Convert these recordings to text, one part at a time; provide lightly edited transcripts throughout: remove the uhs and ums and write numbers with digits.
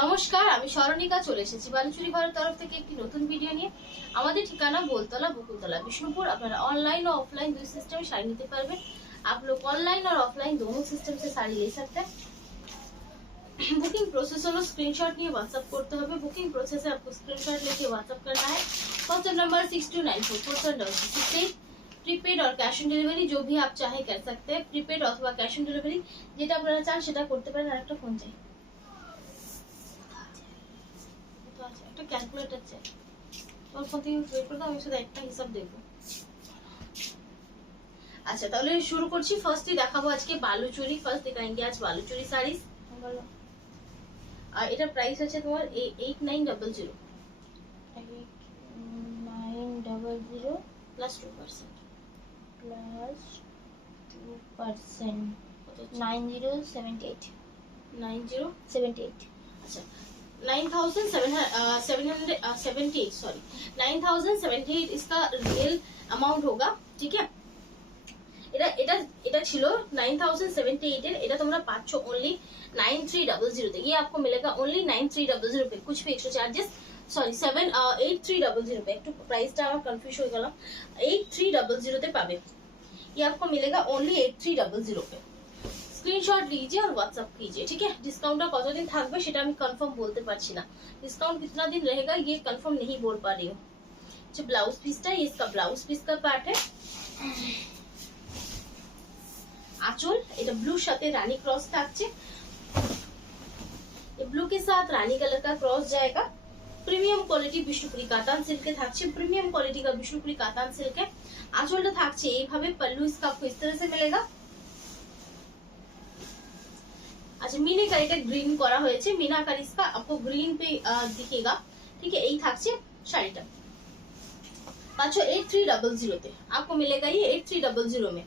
নমস্কার, আমি স্মরণিকা চলে এসেছি বালুচুরি ঘরের তরফ থেকে একটি নতুন ভিডিও নিয়ে। আমাদের ঠিকানা बोलतला बकुलतला बिष्णुपुर। আপনারা ऑनलाइन और ऑफलाइन দুই सिस्टम में साड़ी নিতে পারবেন। आप लोग ऑनलाइन और ऑफलाइन दोनों सिस्टम से साड़ी ले सकते हैं। बुकिंग प्रोसेस हलो स्क्रीनशॉट নিয়ে व्हाट्सएप করতে হবে। बुकिंग प्रोसेस है आपको स्क्रीनशॉट लेके व्हाट्सएप करना है। WhatsApp number 62944768। प्रीपेड और कैश ऑन डिलीवरी जो भी आप चाहे कर सकते हैं। प्रीपेड अथवा कैश ऑन डिलीवरी যেটা আপনারা চান সেটা করতে পারেন। আর একটা ফোন চাই, একটা ক্যালকুলেটর চাই। তোর ফোন থেকে বের করে দাও, আমি শুধু একটা হিসাব দেখবো। আচ্ছা তাহলে শুরু করছি। ফার্স্টে দেখাবো আজকে বালুচুরি। ফার্স্ট দেখাएंगे आज বালুচুরি साड़ीज। আর এটা প্রাইস আছে তোমার 8900 8900 প্লাস 2% plus 2% 9078 9078। আচ্ছা 9778 सॉरी 9078 इसका रियल अमाउंट होगा। ठीक है, এটা এটা এটা ছিল 9078 এর। এটা তোমরা পাচ্ছ ओनली 9300 তে। ये आपको मिलेगा ओनली 9300 पे। कुछ भी एक्स्ट्रा चार्जेस सॉरी 8300 पे। একটু প্রাইসটা আমার কনফিউজ হয়ে গেল। 8300 তে পাবে। ये आपको मिलेगा ओनली 8300 पे। स्क्रीनशॉट लीजिए और व्हाट्सएप कीजिए। ठीक है, डिस्काउंट কতদিন থাকবে সেটা আমি কনফার্ম বলতে পারছি না। डिस्काउंट कितना दिन रहेगा ये कंफर्म नहीं बोल पा रही हूँ। जो ब्लाउज पीसটা ये इसका ब्लाउज पीस का पार्ट है। आंचल এটা ब्लू সাথে रानी क्रॉस থাকছে। ये ब्लू के साथ रानी कलर का क्रॉस जाएगा। प्रीमियम क्वालिटी বিষ্ণুপুরি কাতান সিল্কে থাকছে। प्रीमियम क्वालिटी का বিষ্ণুপুরি কাতান সিল্ক है। आंचलটা থাকছে এইভাবে। पल्लू इसका आपको इस तरह से मिलेगा। अच्छा मीनाकारी ग्रीन करा হয়েছে। मीनाकारी इसका आपको ग्रीन पे दिखेगा। ठीक है, यही থাকছে শাড়িটা। पाँचो 8300 তে आपको मिलेगा ये 8300 में।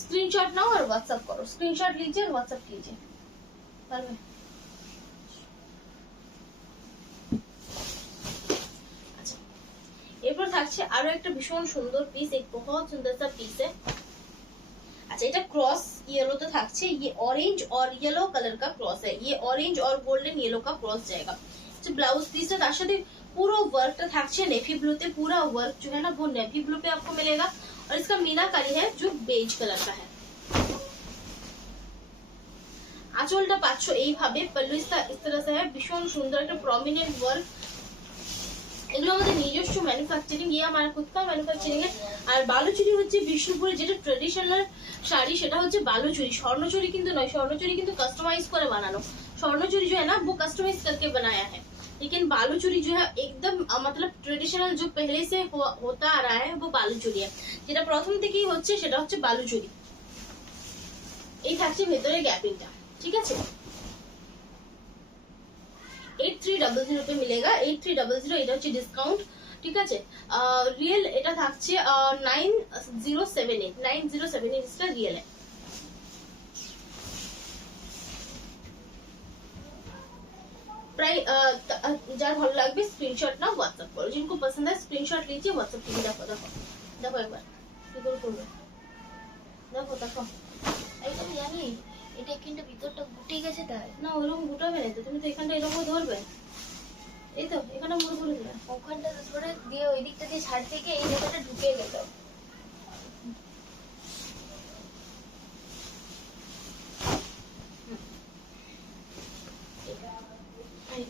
स्क्रीनशॉट नाओ और व्हाट्सएप करो। स्क्रीनशॉट लीजिए और व्हाट्सएप कीजिए। পারবে? अच्छा এরপর থাকছে আরো একটা ভীষণ সুন্দর পিস। एक बहुत सुंदर सा पीस है। अच्छा এটা क्रॉस येलो तो থাকছে। ये ऑरेंज और येलो कलर का क्रॉस है। ये ऑरेंज और गोल्डन येलो का क्रॉस जाएगा। जो ब्लाउज पीस है তার সাথে পুরো वर्कটা থাকছে নেভি ब्लू তে। पूरा वर्क जो है ना वो नेवी ब्लू पे आपको मिलेगा। और इसका मीनाकारी है जो बेज कलर का है। আঁচলটা পাচ্ছ এইভাবে। पल्लू इसका इस तरह से है। ভীষণ সুন্দর একটা প্রমিনেন্ট ওয়ার্ক। এগুলো আমাদের নিজস্ব ম্যানুফ্যাকচারিং। ये हमारा खुद का मैन्युफैक्चरिंग है। আর বালুচুরি হচ্ছে বিষ্ণুপুরের যেটা ট্রেডিশনাল শাড়ি সেটা হচ্ছে বালুচুরি। স্বর্ণচুরি কিন্তু নয়। স্বর্ণচুরি কিন্তু কাস্টমাइज করে বানানো। স্বর্ণচুরি जो है ना वो कस्टमाइज करके बनाया है। लेकिन बालूचुरी जो है एकदम मतलब ट्रेडिशनल जो पहले से होता आ रहा है वो बालूचुरी है। যেটা প্রথম থেকেই হচ্ছে সেটা হচ্ছে বালুচুরি। এই থাকছে ভেতরে গ্যাপিংটা। ঠিক আছে, 8300 पे मिलेगा। 8300 এটা হচ্ছে ডিসকাউন্ট। ঠিক আছে, রিয়েল এটা থাকছে 9078 9078 इसका रियल है। प्राइस যার ভালো লাগবে স্ক্রিনশট নাও व्हाट्सएप करो। जिनको पसंद है स्क्रीनशॉट लीजिए व्हाट्सएप कीजिए। देखो देखो देखो एक बार কি করে করবে দেখো দেখো। এইটা আমি জানি এটা কিন্তু ভিতরটা গুটে গেছে তাই না ওরকম গুটাবে না তো। তুমি তো এখানটা এরকম ধরবে। এই তো এখানে মুড়ে করে দিলে ওখানটা ধরে দিয়ে ওই দিকটা দিয়ে ছাড় থেকে এই জায়গাটা ঢুকে গেল।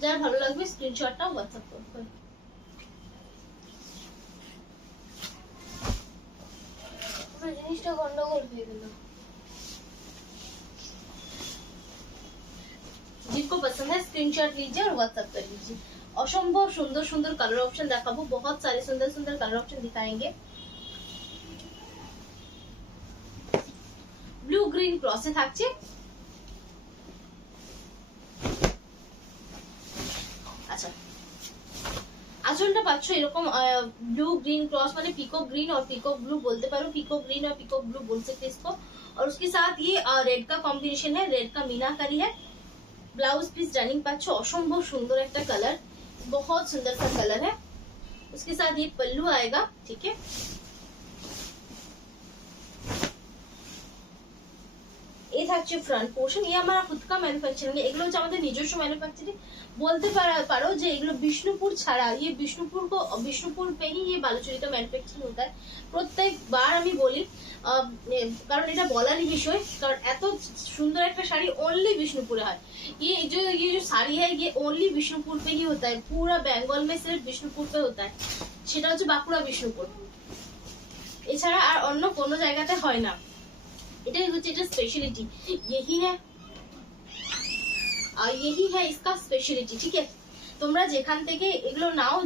যার ভালো লাগবে স্ক্রিনশটটা व्हाट्सएप করো। পুরো জিনিসটা গন্ডগোল হয়ে গেল। जिनको पसंद है स्क्रीनशॉट लीजिए और व्हाट्सएप कर लीजिए। असंभव सुंदर सुंदर कलर ऑप्शन देखाबो। बहुत सारे सुंदर सुंदर कलर ऑप्शन दिखाएंगे। ब्लू ग्रीन क्रॉस এ থাকছে। আচ্ছা আঁচলটা পাচ্ছ এরকম ब्लू ग्रीन क्रॉस মানে পিকক ग्रीन और पिकॉक ब्लू बोलते पारो। पिकॉक ग्रीन और पिकॉक ब्लू बोल सकते इसको। और उसके साथ ये रेड का कॉम्बिनेशन है। रेड का मीनाकारी है। ब्लाउज पीस रनिंग पाচ্ছ। असंभव सुंदर একটা कलर, बहुत सुंदर सा कलर है। उसके साथ ये पल्लू आएगा। ठीक है, থাকছে ফ্রন্ট পোর্শন, ये हमारा खुद का मैन्युफैक्चरिंग है, এগুলো হচ্ছে আমাদের নিজস্ব ম্যানুফ্যাকচারিং বলতে পারো যে এগুলো বিষ্ণুপুর ছাড়া, ये বিষ্ণুপুর पे ही ये बालूचरी का मैन्युफैक्चरिंग होता है। প্রত্যেকবার আমি বলি কারণ এটা বলারই বিষয়, কারণ এত সুন্দর একটা শাড়ি ओनली বিষ্ণুপুরে হয়। ये जो साड़ी है ये ओनली বিষ্ণুপুর पे ही होता है, पूरा बंगाल में सिर्फ বিষ্ণুপুর पे होता है, সেটা হচ্ছে বাঁকুড়া বিষ্ণুপুর, এছাড়া আর অন্য কোনো জায়গাতে হয় না। এটাই হচ্ছে এটা স্পেশালিটি, यही है इसका स्पेशलिटी। ठीक है, তোমরা যেখান থেকে এগুলো নাও,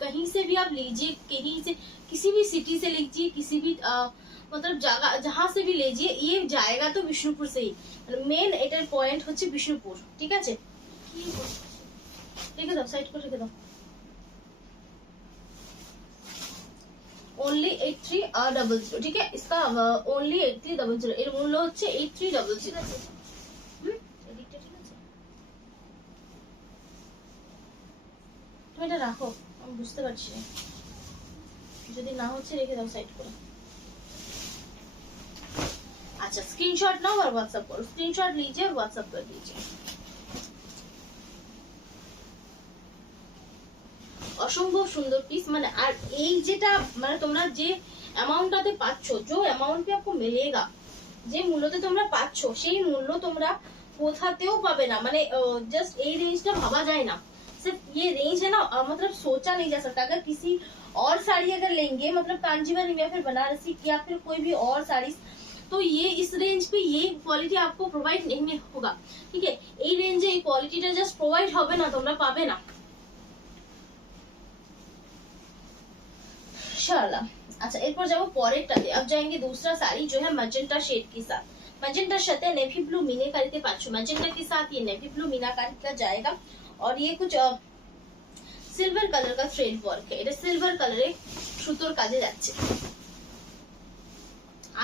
कहीं से भी आप लीजिए, कहीं से किसी भी सिटी से लीजिए, किसी भी मतलब जगह जहाँ से भी लीजिए, ये जाएगा तो विष्णुपुर से ही, मेन एटर पॉइंट হচ্ছে বিষ্ণুপুর। ঠিক আছে, রেখে দাও, সাইড করে রেখে দাও। ओनली 8300, ठीक है, इसका ओनली 8300, এর মূল্য হচ্ছে 8300। তুমি এটা রাখো, আমি বুঝতে পারছি না, যদি না হচ্ছে রেখে দাও সাইড করে। अच्छा, स्क्रीनशॉट नाओ और व्हाट्सएप करो, स्क्रीनशॉट लीजिए और व्हाट्सएप कर दीजिए। অসম্ভব সুন্দর পিস, মানে আর এই যেটা মানে তোমরা যে অ্যামাউন্টটাতে পাচ্ছ, जो अमाउंट पे आपको मिलेगा, যে মূল্যতে তোমরা পাচ্ছ সেই মূল্য তোমরা কোথাতেও পাবে না, মানে জাস্ট এই রেঞ্জটা ভাবা যায় না। सिर्फ ये रेंज है ना, मतलब सोचा नहीं जा सकता। अगर किसी और साड़ी अगर लेंगे, मतलब कांजीवरम या फिर बनारसी या फिर कोई भी और साड़ी, तो ये इस रेंज पे ये क्वालिटी आपको प्रोवाइड नहीं होगा। ठीक है, এই রেঞ্জে এই কোয়ালিটিটা জাস্ট প্রোভাইড হবে না, তোমরা পাবে না इंशाल्लाह। अच्छा, এরপর যাব পরেরটাতে। अब जाएंगे दूसरा साड़ी जो है मैजेंटा शेड के साथ, मैजेंटा সাথে नेवी ब्लू मीनाकारी पाচ্ছ, मैजेंटा के साथ ये नेवी ब्लू मीनाकारी का जाएगा, और ये कुछ सिल्वर कलर का थ्रेड वर्क है, এটা সিলভার কালারে সুতোর কাজে যাচ্ছে।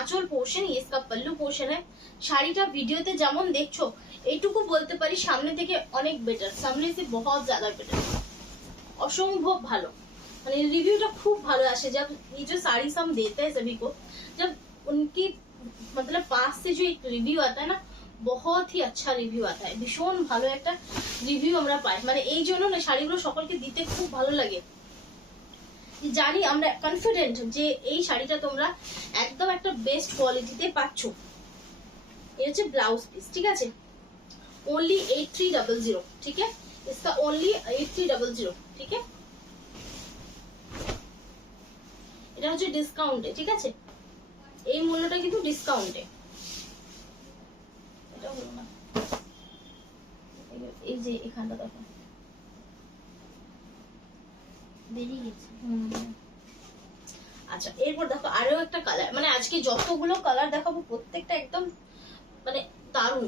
আঁচল পোর্শন, ये इसका पल्लू पोर्शन है। শাড়িটা ভিডিওতে যেমন দেখছো এইটুকু বলতে পারি সামনে থেকে অনেক বেটার, সামনে से बहुत ज्यादा बेटर, অসম্ভব ভালো, মানে रिव्यूটা খুব ভালো আসে। जब ये जो साड़ी हम देते हैं सभी को, जब उनकी मतलब पास से जो एक रिव्यू आता है ना, बहुत ही अच्छा रिव्यू आता है, ভীষণ ভালো একটা রিভিউ আমরা পাই, মানে এই জন্য না শাড়িগুলো সকলকে দিতে খুব ভালো লাগে। জানি আমরা কনফিডেন্ট যে এই শাড়িটা তোমরা একদম একটা বেস্ট কোয়ালিটিতে পাচ্ছ। ये হচ্ছে ব্লাউজ পিস। ঠিক আছে, ओनली 8300, ठीक है, इसका ओनली 8300। ठीक है, এটা হচ্ছে ডিসকাউন্টে। ঠিক আছে, এই মূল্যটা কিন্তু ডিসকাউন্টে, এটা হলো না, এই যে এখানটা দেখো বেরিয়ে গেছে। আচ্ছা, এরপর দেখো আরো একটা কালার, মানে আজকে যতগুলো কালার দেখাবো প্রত্যেকটা একদম মানে দারুণ।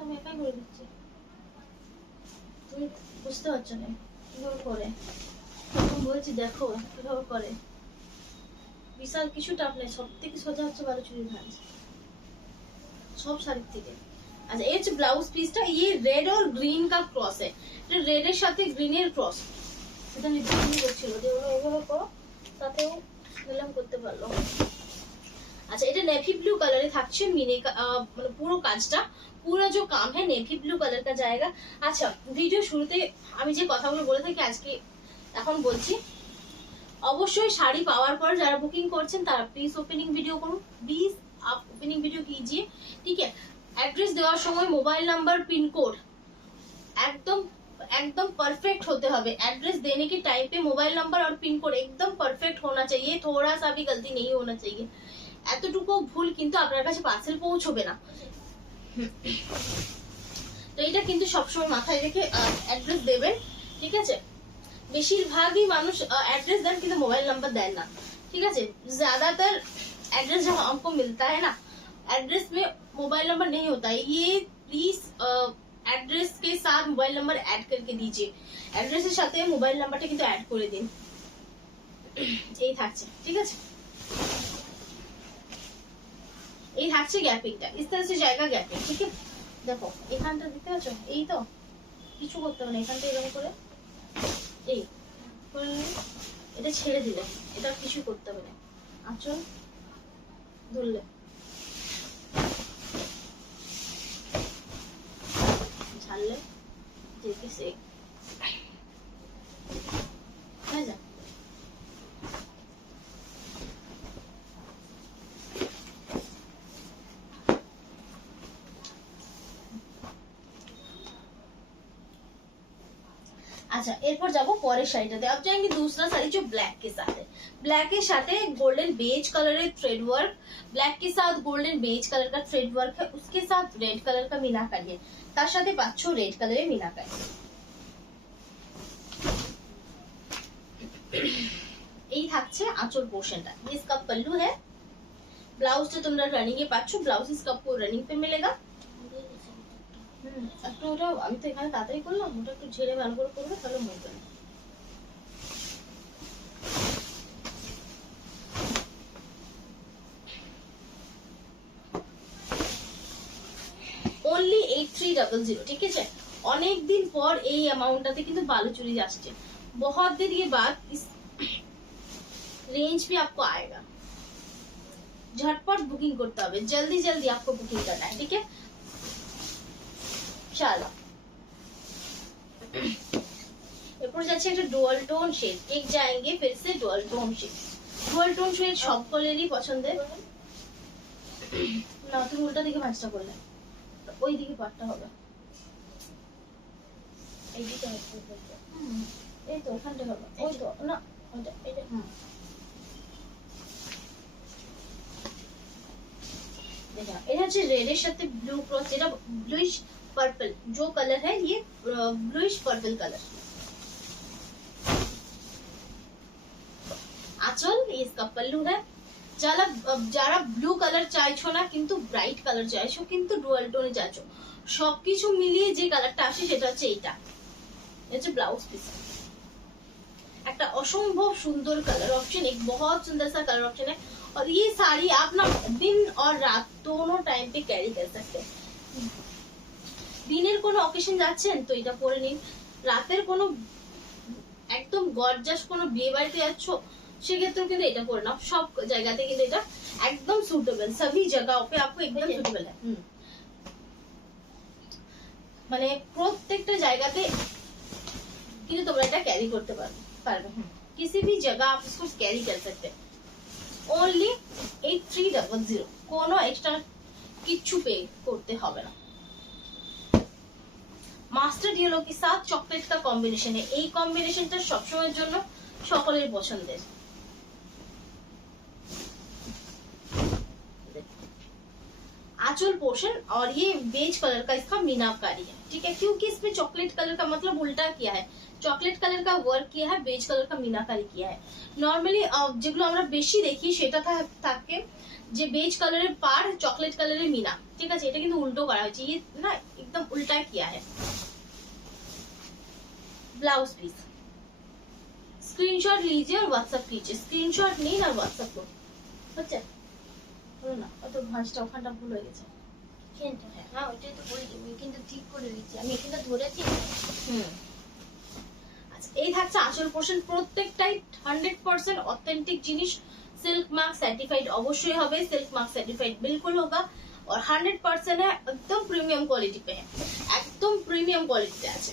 আমি একাই করে দিচ্ছি, তুমি বুঝতে পারছো না কিভাবে করে, তখন বলছি দেখো কিভাবে করে, বিশাল কিছু টাপ নেই, সব থেকে সোজা হচ্ছে বালুচুরির ভাঁজ সব শাড়ির থেকে। আচ্ছা, এই হচ্ছে ব্লাউজ পিসটা, ये रेड और ग्रीन का क्रॉस है, এটা রেড এর সাথে গ্রিনের ক্রস। এটা নির্বাচন করছিল যে ওরা এভাবে করো, তাতেও নিলাম করতে পারলো। अच्छा, এটা नेवी ब्लू कलर থাকছে, মিনে মানে পুরো কাজটা, পুরো जो काम है नेवी ब्लू कलर का जाएगा। আচ্ছা, ভিডিও শুরুতে আমি যে কথাগুলো বলে থাকি আজকে এখন বলছি, অবশ্যই শাড়ি পাওয়ার পর যারা বুকিং করছেন তারা প্লিজ ওপেনিং ভিডিও করুন, প্লিজ आप ओपनिंग वीडियो कीजिए। ठीक है, एड्रेस দেওয়ার সময় মোবাইল নাম্বার পিন কোড एकदम एकदम परफेक्ट होते হবে, एड्रेस देने के टाइम पे मोबाइल नंबर और पिन कोड एकदम परफेक्ट होना चाहिए, थोड़ा सा भी गलती नहीं होना चाहिए। এতটুকু ভুল কিন্তু আপনার কাছে পার্সেল পৌঁছবে না। তো এটা কিন্তু সবসময় মাথায় রেখে অ্যাড্রেস দেবেন। ঠিক আছে, বেশিরভাগই মানুষ एड्रेस देन কিন্তু মোবাইল নাম্বার দেন না। ठीक है, ज्यादातर एड्रेस जब हमको मिलता है ना, एड्रेस में मोबाइल नंबर नहीं होता है, ये प्लीज एड्रेस के साथ मोबाइल नंबर ऐड करके दीजिए, एड्रेस এর সাথে মোবাইল নাম্বারটা কিন্তু অ্যাড করে দিন। এই থাকছে, ঠিক আছে, এই থাকছে গ্যাপিংটা, इस तरह से जाएगा গ্যাপিং। ঠিক আছে, দেখো এখানটা দেখতে পাচ্ছ, এই তো কিছু করতে হবে না, এখানটা এরকম করে এই করে এটা ছেড়ে দিলে, এটা কিছু করতে হবে না, আঁচল ধরলে अच्छा एरपर जाबो পরের শাড়িটাতে। अब जाएंगे दूसरा साड़ी जो ब्लैक के साथ है। ब्लैक के साथ गोल्डन बेज कलर है थ्रेड वर्क, ब्लैक के साथ गोल्डन बेज कलर का थ्रेड वर्क है, उसके साथ रेड कलर का मीनाकारी है, তার সাথে পাচ্ছো রেড কালারের मीनाकारी। এই থাকছে আঁচল পোর্শনটা। ये इसका पल्लू है। ব্লাউজটা তোমরা রানিং এ পাচ্ছো, ব্লাউজ इसका आपको रनिंग पे मिलेगा। একটু ওটা আমি তো এখানে তাড়াতাড়ি করলাম, ওটা একটু ঝেড়ে ভালো করে করবে তাহলে মনে হবে। ओनली 8300, ठीक है। অনেক দিন পর এই অ্যামাউন্টটাতে কিন্তু বালুচুরি আসছে, बहुत दिन के बाद इस रेंज पे आपको आएगा। झटपट बुकिंग करते হবে, जल्दी जल्दी आपको बुकिंग करना है, ठीक है। चलो এরপর যাচ্ছে একটা ডুয়াল টোন শেড। এক जाएंगे फिर से dual tone shade. Dual tone shade সকলেরই পছন্দের। না তুমি উল্টা দিকে ভাঁজটা করলে, ওই দিকে পাটটা হবে, এই দিকে হবে, এই তো ওখানটা হবে, ওই তো না ওইটা এটা। देखा এটা হচ্ছে রেড এর সাথে ব্লু ক্রস, যেটা ব্লুইশ पर्पल जो कलर है, ये ब्लूइश पर्पल कलर। आंचल ये इसका पल्लू है। যারা ব্লু কালার চাইছো না কিন্তু ব্রাইট কালার চাইছো, কিন্তু ডুয়াল টোনে চাইছো, সবকিছু মিলিয়ে যে কালারটা আসে সেটা হচ্ছে এইটা। ये जो ब्लाउज पीस একটা অসম্ভব সুন্দর কালার অপশন, एक बहुत सुंदर सा कलर ऑप्शन है। और ये साड़ी आप ना दिन और रात दोनों टाइम पे कैरी कर सकते हैं। দিনের কোনো অকেশন যাচ্ছেন তো এটা পরে নিন, রাতের কোনো একদম গর্জাস কোনো বিয়ে বাড়িতে যাচ্ছ সেক্ষেত্রেও কিন্তু এটা পরে নাও, সব জায়গাতে কিন্তু এটা একদম সুটেবল, सभी जगहों पे आपको एकदम सुटेबल है। মানে প্রত্যেকটা জায়গাতে কিন্তু তোমরা এটা ক্যারি করতে পারবে। किसी भी जगह आप इसको कैरी कर सकते हैं। ओनली 8300, কোনো এক্সট্রা কিচ্ছু পে করতে হবে না। মাস্টার্ড ইয়েলো के साथ চকলেট का কম্বিনেশন है। এই কম্বিনেশনটা সবসময়ের জন্য সকলের পছন্দের। आंचल पोर्शन और ये बेज कलर का इसका मीनाकारी है, ठीक है, क्योंकि इसमें चॉकलेट कलर का मतलब उल्टा किया है, चॉकलेट कलर का वर्क किया है, बेज कलर का मीनाकारी किया है। नॉर्मली যেগুলো আমরা বেশি দেখি সেটা থাকে যে বেজ কালারের পার চকলেট কালারের মিনা, ঠিক আছে, এটা কিন্তু উল্টো করা হয়েছে, ये ना एकदम उल्टा किया है। ब्लाउज पीस स्क्रीनशॉट लीजिए और व्हाट्सएप कीजिए, स्क्रीनशॉट নিন আর व्हाट्सएप করুন, হচ্ছে না অত ভাঁজটা ওখানটা ভুল হয়ে গেছে। হ্যাঁ ওইটাই তো বলি, আমি কিন্তু ঠিক করে দিচ্ছি, আমি এখানে ধরেছি। আচ্ছা এই থাকছে আঁচল পোর্শন, প্রত্যেকটাই 100% ऑथेंटिक জিনিস, सिल्क मार्क सर्टिफाइड অবশ্যই হবে, सिल्क मार्क सर्टिफाइड बिल्कुल होगा और 100% है, एकदम प्रीमियम क्वालिटी पे है, एकदम प्रीमियम क्वालिटी আছে।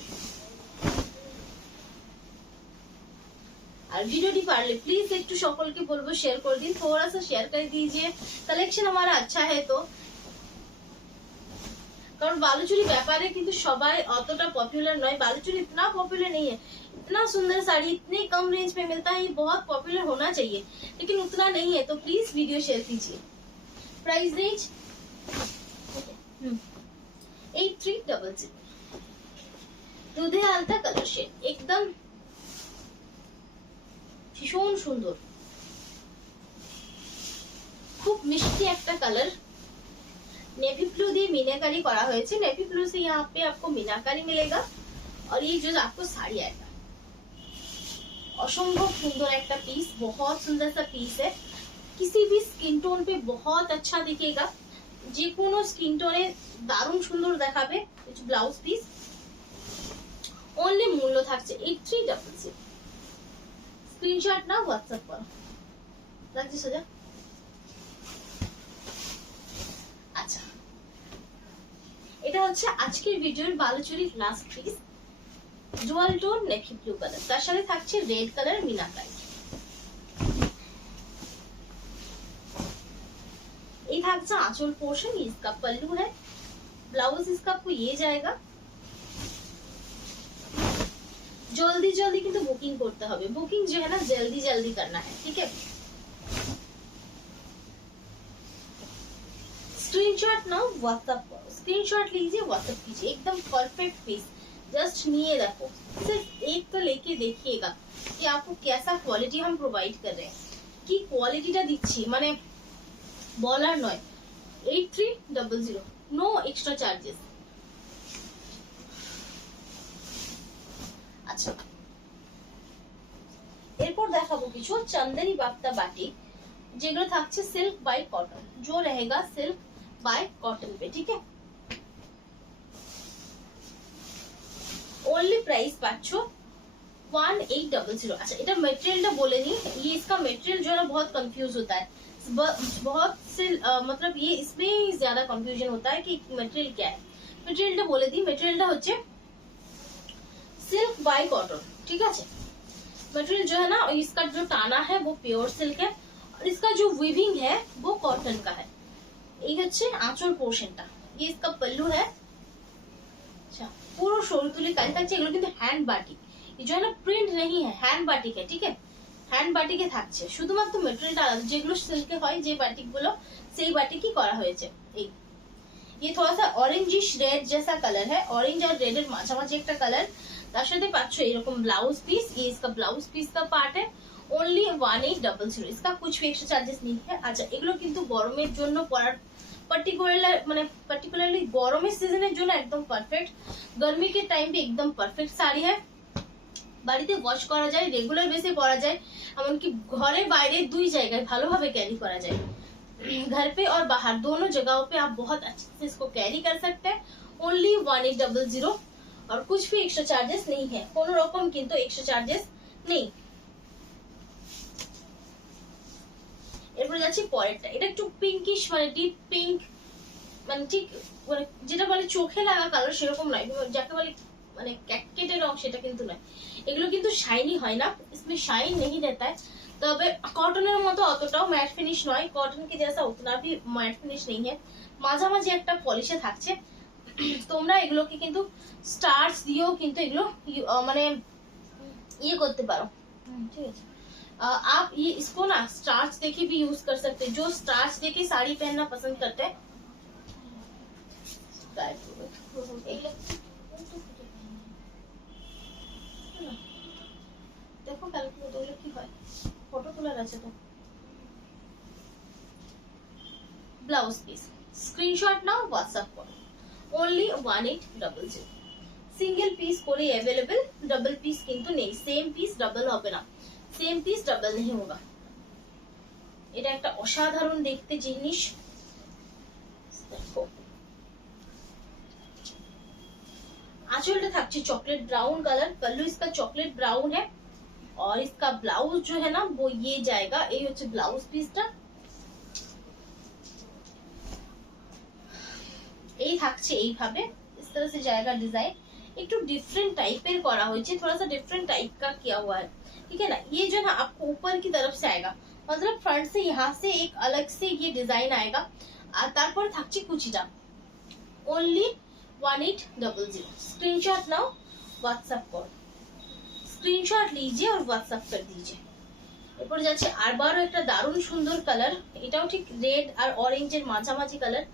और वीडियोटी पारले प्लीज একটু সকলকে বলবো শেয়ার করে দিন, थोड़ा सा शेयर कर दीजिए, कलेक्शन हमारा अच्छा है तो। কারণ বালুচুরি ব্যাপারে কিন্তু সবাই অতটা পপুলার নয়, বালুচুরি इतना पॉपुलर नहीं है, इतना सुंदर साड़ी इतने कम रेंज में मिलता है, ये बहुत पॉपुलर होना चाहिए लेकिन उतना नहीं है, तो प्लीज वीडियो शेयर कीजिए। प्राइस रेंज 8300, দুধে আলতা কালার শেড, একদম ভীষণ সুন্দর, খুব মিষ্টি একটা কালার। नेवी ब्लू দিয়ে मीनाकारी करा হয়েছে, नेवी ब्लू से यहाँ पे आपको मीनाकारी मिलेगा और ये जो आपको साड़ी आएगा, असंभव सुंदर एक पीस, बहुत सुंदर सा पीस है, किसी भी स्किन टोन पे बहुत अच्छा दिखेगा, যে কোনো স্কিন টোনে দারুণ সুন্দর দেখাবে। ব্লাউজ পিস অনলি মূল্য থাকছে 8300, স্ক্রিনশট নাও হোয়াটসঅ্যাপ করো, রাখছি সোজা। আচ্ছা এটা হচ্ছে আজকের ভিডিওর বালুচুরির last piece, dual tone navy blue colour, তার সাথে থাকছে রেড কালার मीनाकारी। ये থাকছে आंचल पोर्शन, इसका पल्लू है, ब्लाउज इसका आपको ये जाएगा। जल्दी जल्दी কিন্তু বুকিং করতে হবে, বুকিং जो है ना जल्दी जल्दी करना है, ठीक है। स्क्रीनशॉट नाउ व्हाट्सएप करो, स्क्रीनशॉट लीजिए व्हाट्सएप कीजिए, एकदम परफेक्ट पीस। जस्ट নিয়ে দেখো, सिर्फ एक तो लेके देखिएगा कि आपको कैसा क्वालिटी हम प्रोवाइड कर रहे हैं, কি কোয়ালিটিটা দিচ্ছি মানে বলার নয়। 8300 নো এক্সট্রা চার্জেস। আচ্ছা, এরপর দেখাবো কিছু চন্দনী বাপ্তা বাটিক, যেগুলো থাকছে সিল্ক বাই কটন, जो रहेगा सिल्क बाय कॉटन पे, ठीक है। ओनली प्राइस पाচ্ছ 1800। अच्छा, এটা मटेरियलটা बole दी, ये इसका मटेरियल जो है ना बहुत कंफ्यूज होता है, बहुत से मतलब ये इसमें ही ज्यादा कंफ्यूजन होता है कि मटेरियल क्या है। मटेरियलটা বলে दी, मटेरियलটা হচ্ছে सिल्क बाय कॉटन, ठीक है। मटेरियल जो है ना इसका जो टाना है वो प्योर सिल्क है, और इसका जो वीविंग है वो कॉटन का है। এই হচ্ছে আঁচল পোর্শনটা, ये इसका पल्लू है। अच्छा, পুরো সরু তুলি কাজ থাকছে, এগুলো কিন্তু হ্যান্ড বাটিক, ये जो है ना प्रिंट नहीं है, हैंड बाटिक है, ठीक है। হ্যান্ড বাটিকে থাকছে, শুধুমাত্র মেটেরিয়ালটা আলাদা, যেগুলো সিল্কে হয় যে বাটিক গুলো সেই বাটিকই করা হয়েছে। এই ये थोड़ा सा ऑरेंजिश रेड जैसा कलर है, ऑरेंज और रेड এর মাঝামাঝি একটা কালার। তার সাথে পাচ্ছ এরকম ব্লাউজ পিস, ये इसका ब्लाउज पीस का पार्ट है। ओनली 1800, इसका कुछ भी एक्स्ट्रा चार्जेस नहीं है। अच्छा, এগুলো কিন্তু গরমের জন্য পরার পার্টিকুলারলি গরমের সিজনের জন্য একদম পারফেক্ট, गर्मी के टाइम पे एकदम परफेक्ट শাড়ি है। বাড়িতে ওয়াশ করা যায়, রেগুলার বেসে পরা যায়, এমনকি ঘরে বাইরে দুই জায়গায় ভালোভাবে ক্যারি করা যায়। घर पे और बाहर दोनों जगहों पे आप बहुत अच्छे से इसको कैरी कर सकते हैं। ओनली 1800, और कुछ भी एक्स्ट्रा चार्जेस नहीं है, কোনো রকম কিন্তু एक्स्ट्रा चार्जेस নেই। এরপর যাচ্ছি পরেরটা, এটা একটু পিঙ্কিশ মানে ডিপ পিঙ্ক, মানে ঠিক মানে যেটা বলে চোখে লাগা কালার সেরকম নয়, যাকে বলে মানে ক্যাটকেটে রং সেটা কিন্তু নয়। এগুলো কিন্তু শাইনি হয় না, इसमें শাইন नहीं रहता है, তবে কটনের মতো অতটাও ম্যাট ফিনিশ নয়, কটন के जैसा उतना भी ম্যাট ফিনিশ नहीं है, মাঝামাঝি একটা পলিশে থাকছে। তোমরা এগুলোকে কিন্তু স্টার্চ দিয়েও কিন্তু এগুলো মানে ইয়ে করতে পারো, ঠিক আছে। आप ये इसको ना स्टार्च देके भी यूज कर सकते हैं, जो स्टार्च देके साड़ी पहनना पसंद करते हैं। देखो कैलकुलेटर की হয় ফটো তোলার আছে তো। ব্লাউজ পিস স্ক্রিনশট নাও, হোয়াটসঅ্যাপ করো, ओनली 1800। সিঙ্গেল পিস করে अवेलेबल, डबल পিস কিন্তু নেই, সেম পিস ডাবল হবে না, সেম পিস ডাবল नहीं होगा। এটা একটা অসাধারণ দেখতে জিনিস, দেখো आंचलটা থাকছে चॉकलेट ब्राउन कलर, पल्लू इसका चॉकलेट ब्राउन है, और इसका ब्लाउज जो है ना वो ये जाएगा, এই হচ্ছে ব্লাউজ পিসটা, এই থাকছে এইভাবে, इस तरह से जाएगा डिजाइन। একটু डिफरेंट टाइपेर করা হয়েছে, थोड़ा सा डिफरेंट टाइप का किया हुआ है, ठीक है ना। ये जो ना आपको ऊपर की तरफ से आएगा, मतलब फ्रंट से यहाँ से एक अलग से ये डिजाइन आएगा, और তারপর থাকছে কুচিটা। ओनली 1800। स्क्रीनशॉट नाउ, व्हाट्सएप करो, स्क्रीनशॉट लीजिए और व्हाट्सएप कर दीजिए। এরপর যাচ্ছে আরবারও একটা দারুণ সুন্দর কালার, এটাও ঠিক রেড আর অরেঞ্জের মাঝামাঝি কালার,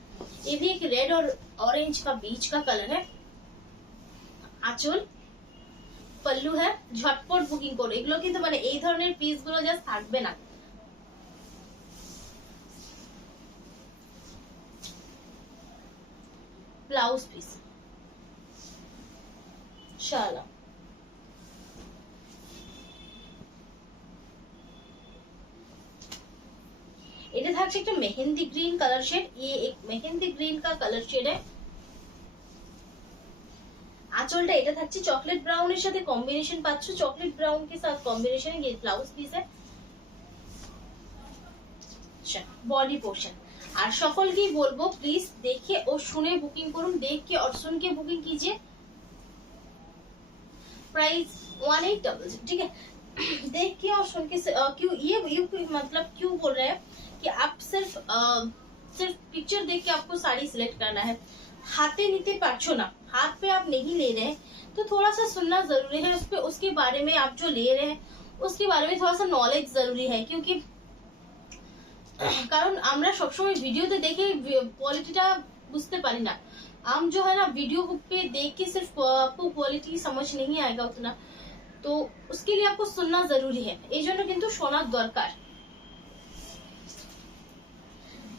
ये भी एक रेड और ऑरेंज का बीच का कलर है। आंचल पल्लू है, झटपट बुकिंग करो, এগুলো কিন্তু মানে এই ধরনের পিস গুলো জাস্ট থাকবে না। ব্লাউজ পিস শালা, এটা থাকছে একটা মেহেন্দি গ্রিন कलर शेड, ये एक मेहंदी ग्रीन का कलर शेड है। आंचलটা এটা থাকছে চকলেট ব্রাউনের সাথে কম্বিনেশন পাচ্ছ, চকলেট ব্রাউন के साथ कॉम्बिनेशन, ये ब्लाउज पीस है। अच्छा, बॉडी पोर्शन, আর সকলকেই বলবো প্লিজ দেখে ও শুনে বুকিং করুন, देख के और सुन के बुकिंग कीजिए। प्राइस 1800, ठीक है। देख के और सुन के क्यों ये मतलब क्यों बोल रहे हैं कि आप सिर्फ सिर्फ पिक्चर देख के आपको साड़ी सिलेक्ट करना है, हाथे नीते पाछो ना, हाथ पे आप नहीं ले रहे हैं तो थोड़ा सा सुनना जरूरी है, उस पे उसके बारे में आप जो ले रहे हैं उसके बारे में थोड़ा सा नॉलेज जरूरी है, क्योंकि কারণ আমরা সবসময় ভিডিওতে দেখে কোয়ালিটিটা বুঝতে পারি না। हम जो है ना वीडियो पे देख के सिर्फ आपको क्वालिटी समझ नहीं आएगा उतना, तो उसके लिए आपको सुनना जरूरी है, এই জন্য কিন্তু শোনার দরকার।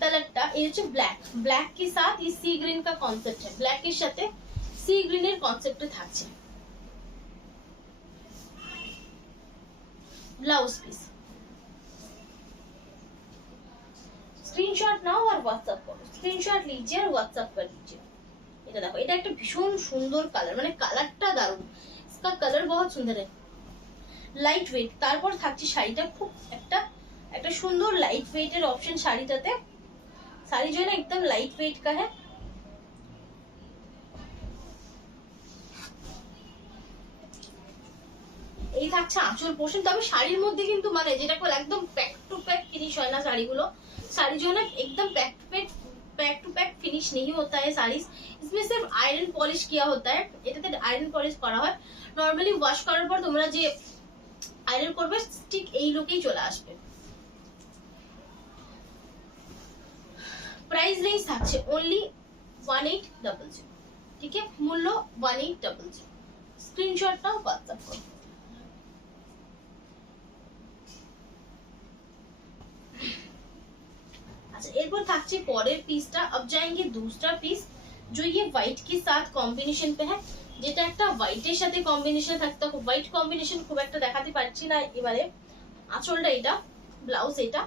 কালারটা এই হচ্ছে ব্ল্যাক, ব্ল্যাক के साथ ये सी ग्रीन का कॉन्सेप्ट है, ব্ল্যাক এর সাথে সি গ্রিনের কনসেপ্টে থাকছে। ब्लाउज पीस स्क्रीनशॉट नाओ और व्हाट्सएप करो, स्क्रीनशॉट लीजिए और व्हाट्सएप कर दीजिए। এটা দেখো, এটা একটা ভীষণ সুন্দর কালার, মানে কালারটা দারুণ, इसका कलर बहुत सुंदर है, লাইট ওয়েট। তারপর থাকছে শাড়িটা খুব একটা একটা সুন্দর লাইট ওয়েটের অপশন শাড়িটাতে, শাড়ি जो है ना एकदम लाइट वेट का है। এই থাকছে আঁচল পোর্শন, তবে শাড়ির মধ্যে কিন্তু মানে যেটা বলে একদম প্যাক টু প্যাক ফিনিশ হয় না শাড়িগুলো, साड़ी जो है ना एकदम पैक टू पैक फिनिश नहीं होता है साड़ी, इसमें सिर्फ आयरन पॉलिश किया होता है, এটাতে আয়রন পলিশ করা হয়। নরমালি ওয়াশ করার পর তোমরা যে আয়রন করবে ঠিক এই লুকেই চলে আসবে। प्राइस रेंज থাকছে ओनली 1800, ठीक है, मूल्य 1800। स्क्रीनशॉट नाउ व्हाट्सएप करो। अच्छा, এরপর থাকছে পরের পিসটা। अब जाएंगे दूसरा पीस जो ये व्हाइट के साथ कॉम्बिनेशन पे है, যেটা একটা হোয়াইটের সাথে কম্বিনেশন থাকতে, হোয়াইট কম্বিনেশন খুব একটা দেখাতে পারছি না এবারে। আঁচলটা এটা, ব্লাউজ এটা,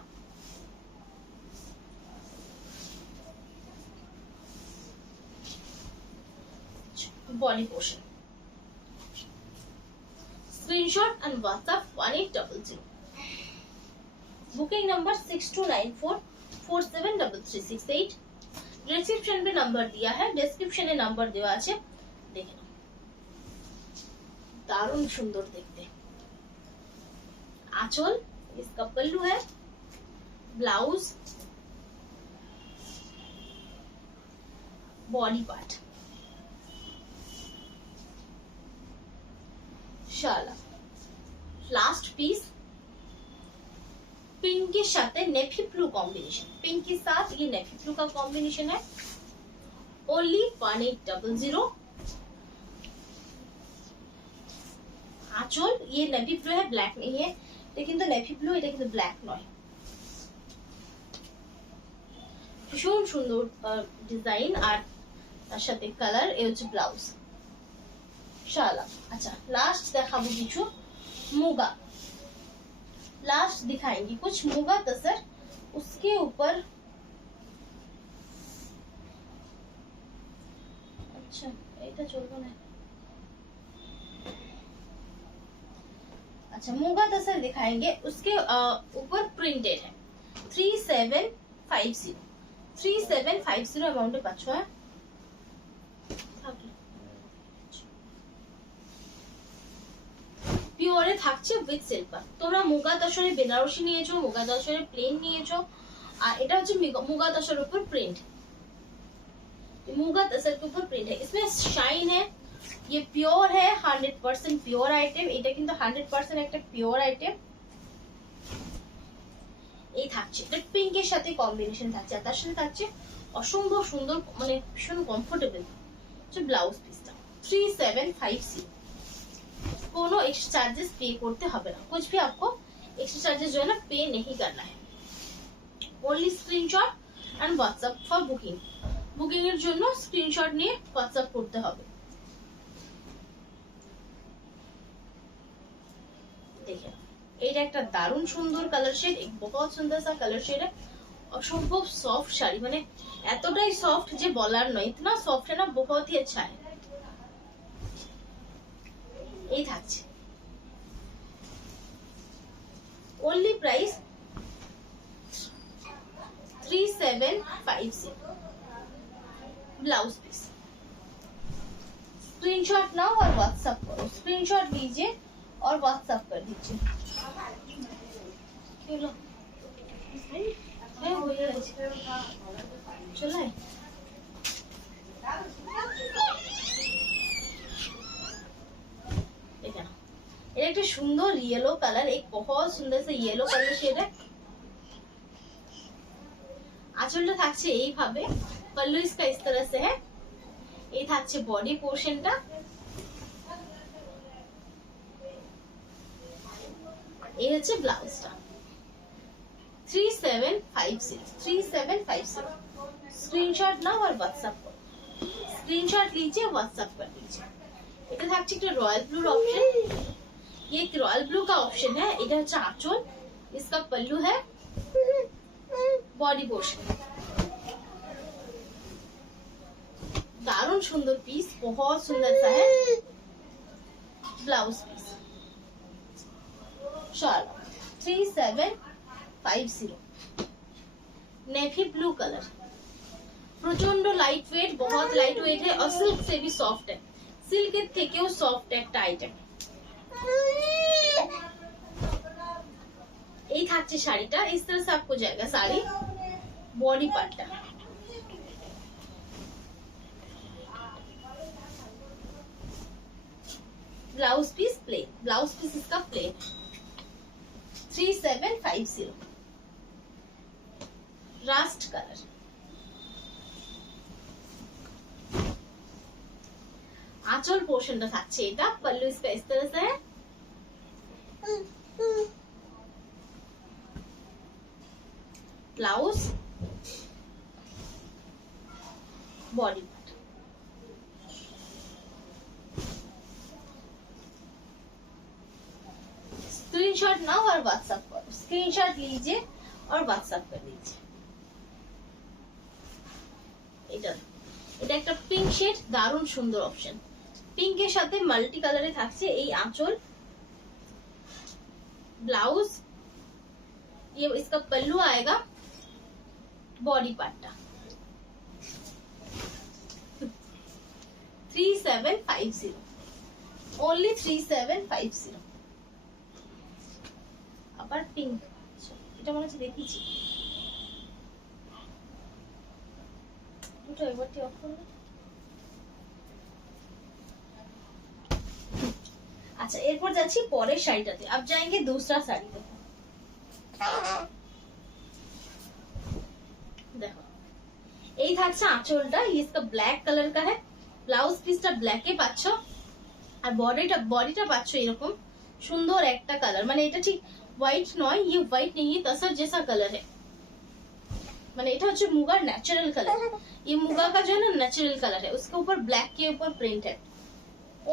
body portion. Screenshot and WhatsApp 1800। Booking number 6294473368। Description में नंबर दिया है, डिस्क्रिप्शन में नंबर देवा আছে, দেখে নাও। দারুণ সুন্দর দেখতে আঁচল, इसका पल्लू है, ब्लाउज, बॉडी पार्ट, शाला। लास्ट पीस पिंक के साथ नेवी ब्लू कॉम्बिनेशन, पिंक के साथ ये नेवी ब्लू का कॉम्बिनेशन है, ओनली 1800। आंचल ये नेवी ब्लू है, ब्लैक नहीं है, लेकिन तो नेवी ब्लू এটা কিন্তু ব্ল্যাক নয়। ভীষণ সুন্দর ডিজাইন আর তার সাথে কালার, এই হচ্ছে ব্লাউজ, শালা। अच्छा, लास्ट দেখাবো কিছু मुगा, लास्ट दिखाएंगे कुछ मुगा तसर, उसके ऊपर अच्छा এটা চলবে না। अच्छा, मुगा तसर दिखाएंगे, उसके ऊपर प्रिंटेड है 3750, 3750 अमाउंटे पाচ্ছ। है পিওরে থাকছে উইথ সিল্ভার। তোমরা মুগা তসরে বেনারসি নিয়েছো, মুগা তসরে প্লেন নিয়েছো, আর এটা হচ্ছে মুগা তসর ऊपर प्रिंट, मुगा तसर के ऊपर प्रिंट है, इसमें शाइन है, ये प्योर है, 100% प्योर आइटम, এটা কিন্তু 100% একটা পিওর আইটেম। এই থাকছে, এটা পিঙ্কের সাথে কম্বিনেশন থাকছে, আর তার সাথে থাকছে অসম্ভব সুন্দর, মানে ভীষণ কমফোর্টেবল যে ব্লাউজ পিসটা। 3750, कोनो एक्स्ट्रा चार्जेस पे करते হবে না, कुछ भी आपको एक्स्ट्रा चार्जेस जो है ना पे नहीं करना है, only screenshot and WhatsApp for booking. Booking এর জন্য স্ক্রিনশট নিয়ে হোয়াটসঅ্যাপ করতে হবে। দেখেন, এইটা একটা দারুণ সুন্দর কালার শেড, এক बहुत सुंदर सा कलर शेड है, অসম্ভব সফট শাড়ি, মানে এতটাই সফট যে বলার নয়, इतना सॉफ्ट है ना, बहुत ही अच्छा है। এই থাকছে, only price 3750। Blouse piece. Screenshot now और व्हाट्सएप करो, स्क्रीनशॉट लीजिए और व्हाट्सएप कर दीजिए। चलो चला है देखा ना, এটা একটা সুন্দর येलो कलर, एक बहुत सुंदर से येलो कलर शेड है। আঁচলটা থাকছে এইভাবে, पल्लू इसका इस तरह से है, এই থাকছে বডি পোরশনটা। এই হচ্ছে ব্লাউজটা। 3750 स्क्रीनशॉट नाओ और व्हाट्सएप करो, स्क्रीनशॉट लीजिए व्हाट्सएप कर दीजिए। এটা থাকছে একটা রয়্যাল ব্লুর অপশন, ये एक रॉयल ब्लू का ऑप्शन है। এটা হচ্ছে আঁচল, इसका पल्लू है, बॉडी पोर्शन। दारुण सुंदर पीस, बहुत सुंदर सा है। Blouse piece shawl 3750 navy blue colour, प्रचंड लाइट वेट, बहुत लाइट वेट है और सिल्क से भी सॉफ्ट है, सिल्क থেকেও सॉफ्ट একটা আইটেম। এই থাকছে শাড়িটা, इस तरह से आपको जाएगा साड़ी, बॉडी पार्टটা blouse piece plain, blouse piece इसका प्लेन 3750 रास्ट कलर। आंचल पोर्शनটা থাকছে এটা, पल्लू इसका इस तरह से है, blouse body part. Screenshot now और व्हाट्सएप करो, स्क्रीनशॉट लीजिए और व्हाट्सएप कर दीजिए। এটা একটা পিঙ্ক শেড, দারুণ সুন্দর অপশন। পিঙ্কের সাথে মাল্টি কালারে থাকছে এই আঁচল, ब्लाउज, ये इसका पल्लू आएगा, बॉडी पार्टটা 3750 ओनली 3750। আবার পিঙ্ক, এটা মনে হচ্ছে দেখিছি, দুটো এবারটি অফ করব। अच्छा এরপর যাচ্ছি পরের শাড়িটাতে। अब जाएंगे दूसरा साड़ी पे। देखो এই থাকছে আঁচলটা, इसका ब्लैक कलर का है, ব্লাউজ পিসটা ব্ল্যাকে পাচ্ছো আর বডিটা পাচ্ছো এরকম সুন্দর একটা কালার, মানে এটা ঠিক হোয়াইট নয়, ये व्हाइट नहीं है, तसर जैसा कलर है, মানে এটা হচ্ছে মুগার ন্যাচারাল কালার। ये मुगा का जो है ना नेचुरल कलर है, उसके ऊपर ब्लैक के ऊपर प्रिंट है,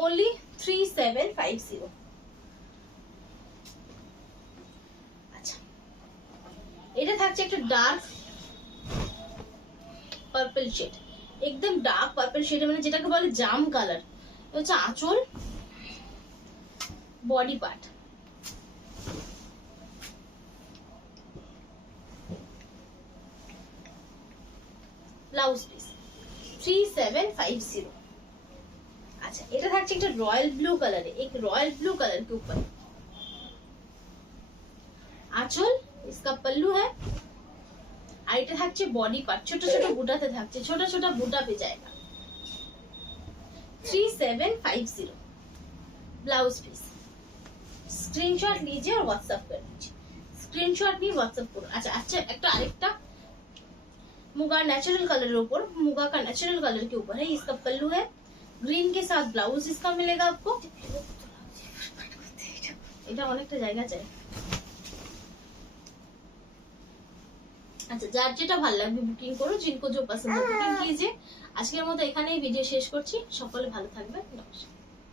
ओनली 3750। अच्छा এটা থাকছে একটা ডার্ক পার্পল শেড, একদম ডার্ক পার্পল শেড, মানে যেটাকে বলে জাম কালার। এটা হচ্ছে আঁচল, বডি পার্ট, ब्लाउज पीस 3750। अच्छा এটা থাকছে একটা রয়্যাল ব্লু কালারে, एक रॉयल ब्लू कलर के ऊपर आंचल, इसका पल्लू है, আর এটা থাকছে বডি পার্ট, ছোট ছোট বুটাতে থাকছে, ছোট ছোট বুটা पे जाएगा 3750 ब्लाउज पीस। स्क्रीनशॉट लीजिए और व्हाट्सएप कर दीजिए, स्क्रीनशॉट भी व्हाट्सएप करो। अच्छा अच्छा একটা আরেকটা मुगा नेचुरल कलर ऊपर, मुगा का नेचुरल कलर के ऊपर है, इसका पल्लू है, ग्रीन के साथ ब्लाउज इसका मिलेगा आपको। এটা অনেকটা জায়গা চাই। আচ্ছা যার যেটা ভালো লাগবে বুকিং করো, जिनको जो पसंद है बुकिंग कीजिए। আজকের মতো এখানেই ভিডিও শেষ করছি, সকলে ভালো থাকবেন, নমস্কার।